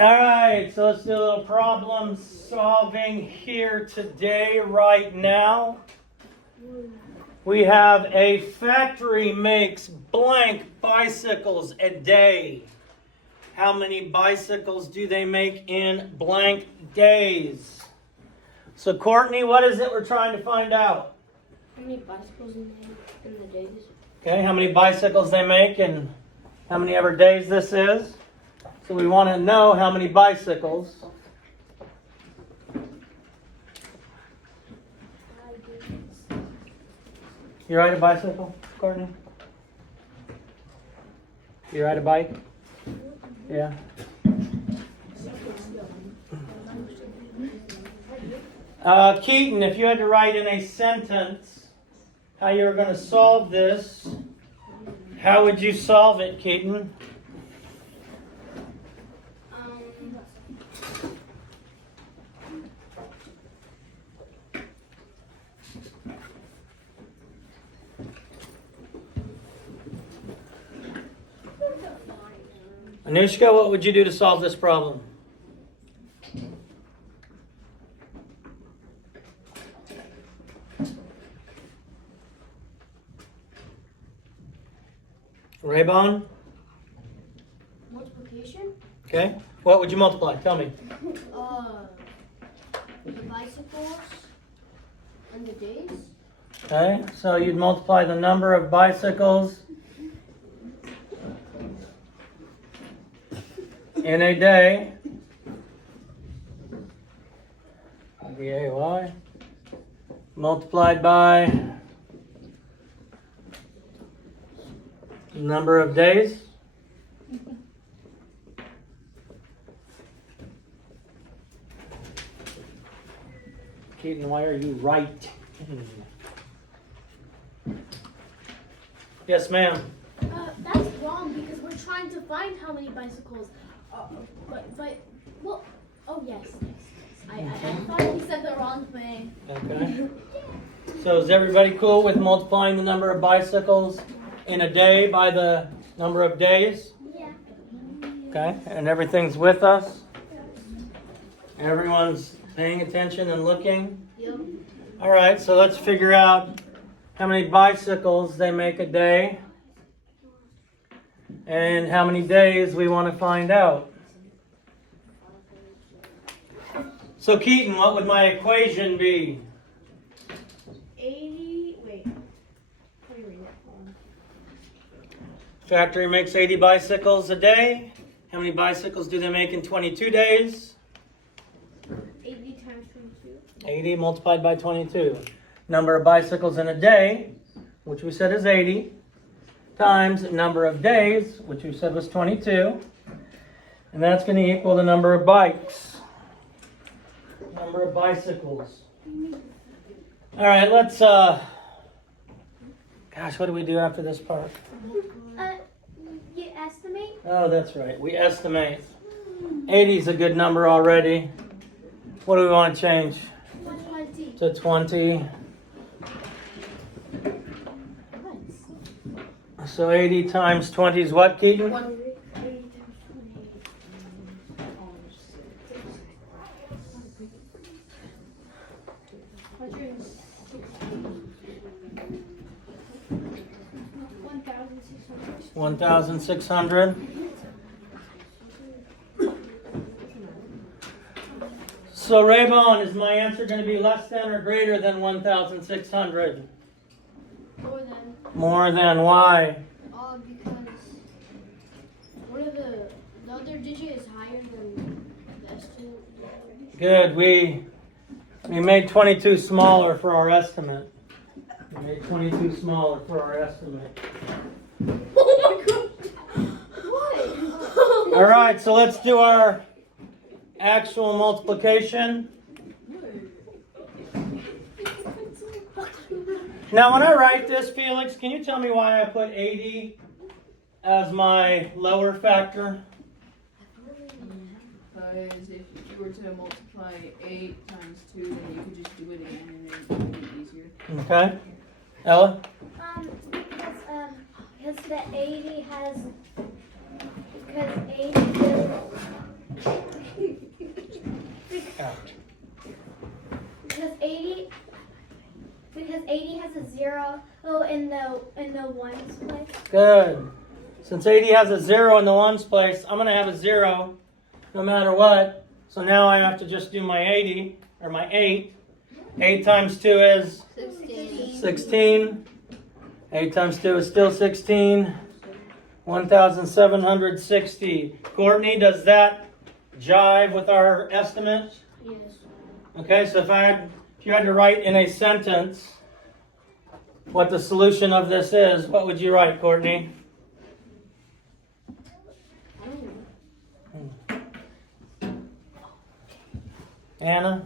Alright, so let's do a little problem solving here today, right now. We have a factory makes blank bicycles a day. How many bicycles do they make in blank days? So Courtney, what is it we're trying to find out? How many bicycles in the days? Okay, how many bicycles they make and how many ever days this is. So we want to know how many bicycles. You ride a bicycle, Courtney? You ride a bike? Yeah. Keaton, if you had to write in a sentence how you were going to solve this, how would you solve it, Keaton? Anushka, what would you do to solve this problem? Raybon? Multiplication? Okay. What would you multiply? Tell me. The bicycles and the days. Okay, so you'd multiply the number of bicycles in a day, D-A-Y, multiplied by number of days. Keaton, why are you right? Yes, ma'am. That's wrong because we're trying to find how many bicycles. Well, oh yes. I thought he said the wrong thing. Okay. So is everybody cool with multiplying the number of bicycles in a day by the number of days? Yeah. Okay, and everything's with us? Everyone's paying attention and looking? Yep. All right, so let's figure out how many bicycles they make a day and how many days we want to find out. So Keaton, what would my equation be? 80. Wait. How do you read it? Factory makes 80 bicycles a day. How many bicycles do they make in 22 days? 80 times 22. 80 multiplied by 22. Number of bicycles in a day, which we said is 80, times number of days, which we said was 22. And that's going to equal the number of bikes. Number of bicycles. All right, let's, gosh, what do we do after this part? You estimate? Oh, that's right. We estimate. 80 is a good number already. What do we want to change? 20. To 20. So 80 times 20 is what, Keaton? 80 times 20. 1,600. 1,600. So Raybon, is my answer going to be less than or greater than 1,600? More than. More than, why? Because one of the other digit is higher than the estimate. Good. We made 22 smaller for our estimate. We made 22 smaller for our estimate. Oh my god! What? All right, so let's do our actual multiplication. Now, when I write this, Felix, can you tell me why I put 80 as my lower factor? Because if you were to multiply 8 times 2, then you could just do it again and then it would be easier. Okay. Ella? Because the 80 has, because 80 is Good. Since 80 has a 0 in the ones place, I'm going to have a 0 no matter what. So now I have to just do my 80, or my 8. 8 times 2 is 16. 8 times 2 is still 16. 1,760. Courtney, does that jive with our estimate? Yes. Okay, so if you had to write in a sentence what the solution of this is, what would you write, Courtney? I don't know. Anna?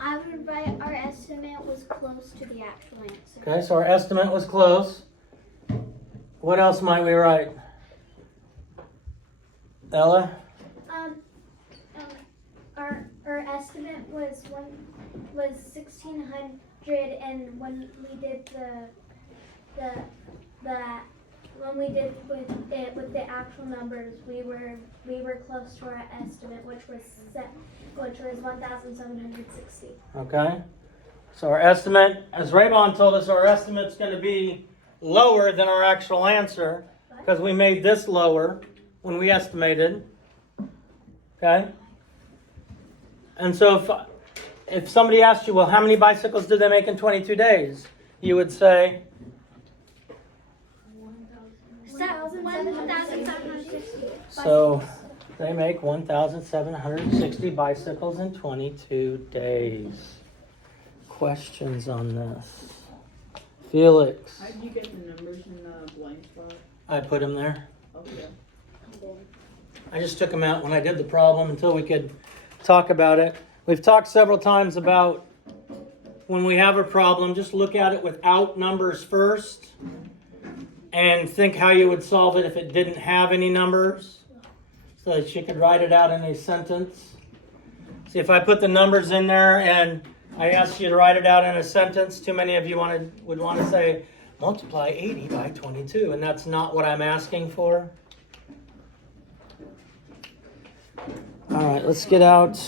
I would write our estimate was close to the actual answer. Okay, so our estimate was close. What else might we write? Ella? Our estimate was 1,600, and when we did when we did with the actual numbers, we were close to our estimate, which was 1,760. Okay. So our estimate, as Raybon told us, our estimate's going to be lower than our actual answer because we made this lower when we estimated. Okay? And so if somebody asked you, well, how many bicycles did they make in 22 days? You would say, 1,760. so they make 1,760 bicycles in 22 days. Questions on this? Felix? How did you get the numbers in the blank spot? I put them there. Okay. I just took them out when I did the problem until we could talk about it. We've talked several times about when we have a problem, just look at it without numbers first and think how you would solve it if it didn't have any numbers so that you could write it out in a sentence. See, if I put the numbers in there and I asked you to write it out in a sentence, too many of you would want to say, multiply 80 by 22, and that's not what I'm asking for. All right, let's get out